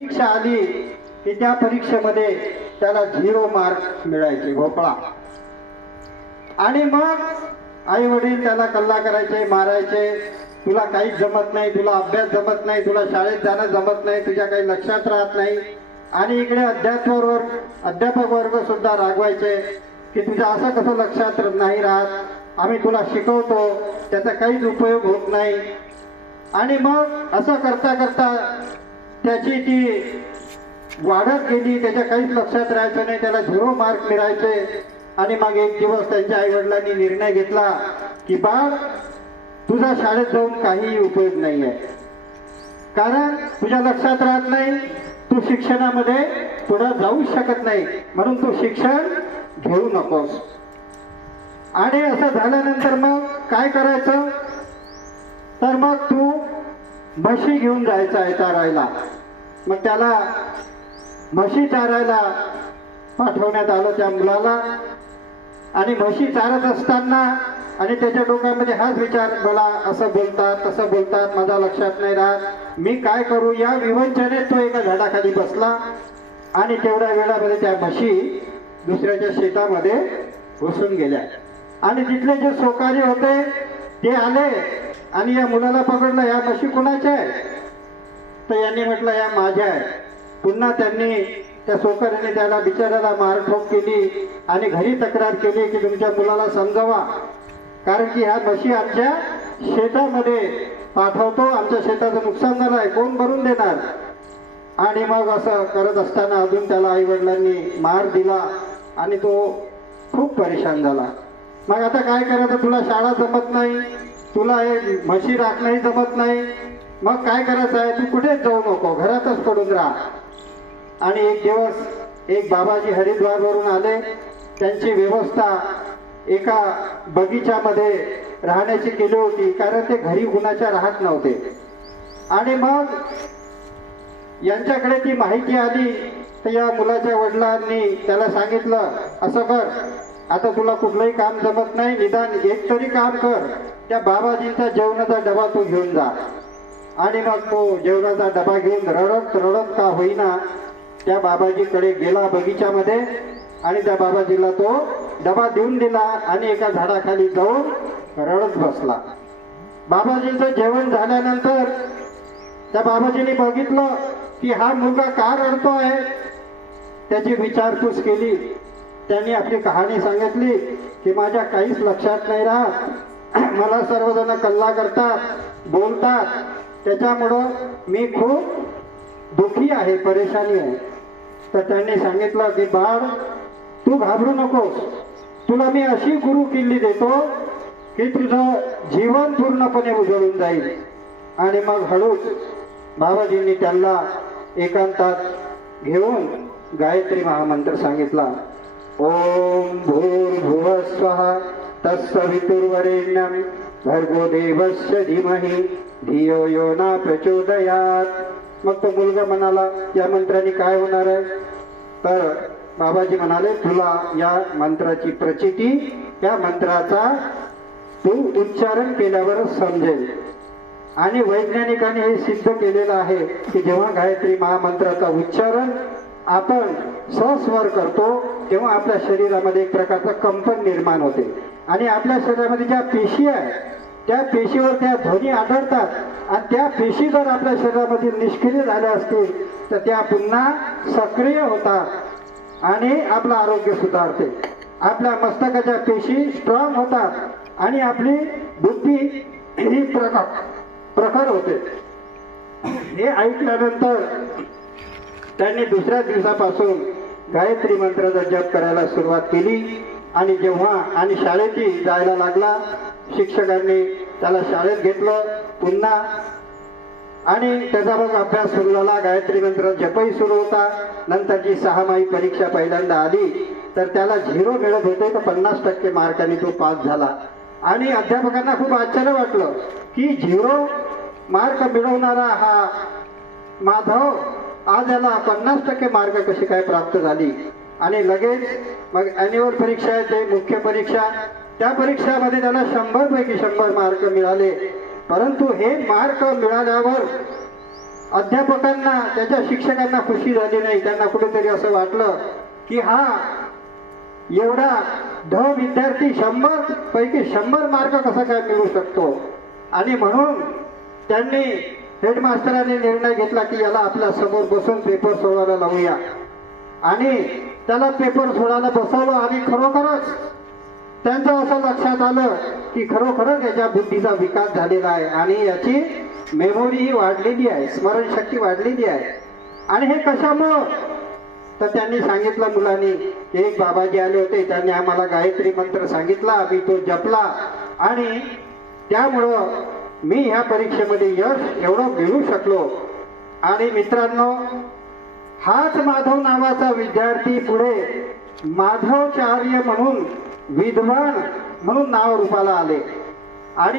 परीक्षा आली की त्या परीक्षेमध्ये त्याला झिरो मार्क मिळायचे भोपळा. आणि मग आई वडील त्याला कल्ला करायचे मारायचे. तुला काहीच जमत नाही तुला अभ्यास जमत नाही तुला शाळेत जाणं जमत नाही तुझ्या काही लक्षात राहत नाही. आणि इकडे अध्यात्मावर अध्यापक वर्ग सुद्धा रागवायचे की तुझं असं कसं लक्षात नाही राहत. आम्ही तुला शिकवतो त्याचा काहीच उपयोग होत नाही. आणि मग असं करता करता त्याची ती वाढत गेली त्याच्या काहीच लक्षात राहायचं नाही त्याला झिरो मार्क मिळायचे. आणि मग एक दिवस त्यांच्या आई वडिलांनी निर्णय घेतला की बाळ तुझा शाळेत जाऊन काहीही उपयोग नाही आहे कारण तुझ्या लक्षात राहत नाही तू शिक्षणामध्ये पुढे जाऊ शकत नाही. म्हणून तू शिक्षण घेऊ नकोस. आणि असं झाल्यानंतर मग काय करायचं? तर मग तू म्हशी घेऊन जायचा आहे चारायला मग त्याला म्हशी चारायला पाठवण्यात आलं त्या मुलाला. आणि म्हशी चारत असताना आणि त्याच्या डोक्यामध्ये हाच विचार मला असं बोलतात तसं बोलतात माझ्या लक्षात नाही राहत. मी काय करू? या विवंचनेत तो एका झाडाखाली बसला आणि तेवढ्या वेळामध्ये त्या म्हशी दुसऱ्याच्या शेतामध्ये घुसून गेल्या. आणि तिथले जे सोकारी होते ते आले आणि या मुलाला पकडलं या म्हशी कुणाच्या आहे तर यांनी म्हटलं या माझ्या आहे पुन्हा त्यांनी त्या सोकऱ्याने त्याला बिचाऱ्याला मारठोक केली आणि घरी तक्रार केली की तुमच्या मुलाला समजावा. कारण की ह्या म्हशी आमच्या शेतामध्ये पाठवतो आमच्या शेताचं नुकसान झालं आहे कोण भरून देणार? आणि मग असं करत असताना अजून त्याला आई वडिलांनी मार दिला आणि तो खूप परेशान झाला. मग आता काय करायचं? तुला शाळा जमत नाही तुला हे म्हशी राखणंही जमत नाही मग काय करायचं आहे? तू कुठेच जाऊ नको. घरातच पडून राहा. आणि एक दिवस एक बाबाजी हरिद्वारवरून आले. त्यांची व्यवस्था एका बगीच्यामध्ये राहण्याची केली होती कारण ते घरी कुणाच्या राहत नव्हते. आणि मग यांच्याकडे ती माहिती आली तर या मुलाच्या वडिलांनी त्याला सांगितलं असं कर आता तुला कुठलंही काम जमत नाही निदान एक तरी काम कर. त्या बाबाजींचा जेवणाचा डबा तू घेऊन जा. आणि मग तो जेवणाचा डबा घेऊन रडत रडत का होईना त्या बाबाजीकडे गेला बगीच्यामध्ये आणि त्या बाबाजीला तो डबा देऊन दिला आणि एका झाडाखाली जाऊन रडत बसला. बाबाजींचं जेवण झाल्यानंतर त्या बाबाजीने बघितलं की हा मुलगा का रडतो आहे? त्याची विचारपूस केली. त्यांनी आपली कहाणी सांगितली की माझ्या काहीच लक्षात नाही राहत. मला सर्वजण कल्ला करतात बोलतात. त्याच्यामुळं मी खूप दुःखी आहे परेशानी आहे. तर त्यांनी सांगितलं की बाळ तू घाबरू नकोस. तुला मी अशी गुरु किल्ली देतो की तुझं जीवन पूर्णपणे उजळून जाईल. आणि मग हळूच बाबाजींनी त्यांना एकांतात घेऊन गायत्री महामंत्र सांगितला. ओम भूर्भुवस्व तत्सवितुर्वरेण्यम भर्गो देवस्य धीमही धियो यो ना प्रचोदयात. मग तो मुलगा म्हणाला या मंत्राने काय होणार आहे? तर बाबाजी म्हणाले तुला या मंत्राची प्रचिती या मंत्राचा तू उच्चारण केल्यावर समजेल. आणि वैज्ञानिकांनी हे सिद्ध केलेलं आहे की जेव्हा गायत्री महामंत्राचा उच्चारण आपण सस्वर करतो तेव्हा आपल्या शरीरामध्ये एक प्रकारचं कंपन निर्माण होते. आणि आपल्या शरीरामध्ये ज्या पेशी आहे त्या पेशीवर त्या ध्वनी आढळतात. आणि त्या पेशी जर आपल्या शरीरामध्ये निष्क्रिय झाल्या असतील तर त्या पुन्हा सक्रिय होतात आणि आपलं आरोग्य सुधारते. आपल्या मस्तकाच्या पेशी स्ट्रॉंग होतात आणि आपली बुद्धी ही प्रखर प्रखर होते. हे ऐकल्यानंतर त्यांनी दुसऱ्या दिवसापासून गायत्री मंत्राचा जप करायला सुरुवात केली. आणि जेव्हा आणि शाळेतही जायला लागला शिक्षकांनी त्याला शाळेत घेतलं पुन्हा. आणि त्याचा मग अभ्यास सुरू झाला गायत्री मंत्र जपही सुरू होता. नंतरची सहामाही परीक्षा पहिल्यांदा आली. तर त्याला झिरो मिळत होते तर पन्नास टक्के मार्काने तो पास झाला. आणि अध्यापकांना खूप आश्चर्य वाटलं की झिरो मार्क मिळवणारा हा माधव आज याला पन्नास टक्के मार्क कशी काय प्राप्त झाली? आणि लगेच मग ॲन्युअल परीक्षा येते मुख्य परीक्षा. त्या परीक्षामध्ये त्याला शंभर पैकी शंभर मार्क मिळाले. परंतु हे मार्क मिळाल्यावर अध्यापकांना त्याच्या शिक्षकांना खुशी झाली नाही. त्यांना कुठेतरी असं वाटलं की हा एवढा ध विद्यार्थी शंभर पैकी शंभर मार्क कसा काय मिळू शकतो? आणि म्हणून त्यांनी हेडमास्टरांनी निर्णय घेतला की याला आपल्यासमोर बसून पेपर सोडवायला लावूया. आणि त्याला पेपर सोडायला बसवलं आणि खरोखरच त्यांचं असं लक्षात आलं की खरोखरच याच्या बुद्धीचा विकास झालेला आहे आणि याची मेमोरी ही वाढलेली आहे स्मरणशक्ती वाढलेली आहे. आणि हे कशामुळं? तर त्यांनी सांगितलं मुलांनी एक बाबाजी आले होते त्यांनी आम्हाला गायत्री मंत्र सांगितला मी तो जपला. आणि त्यामुळं मी ह्या परीक्षेमध्ये यश एवढं मिळू शकलो. आणि मित्रांनो हाच माधव नावाचा विद्यार्थी पुढे माधवचार्य म्हणून विद्वान म्हणून नाव रूपाला आले. आणि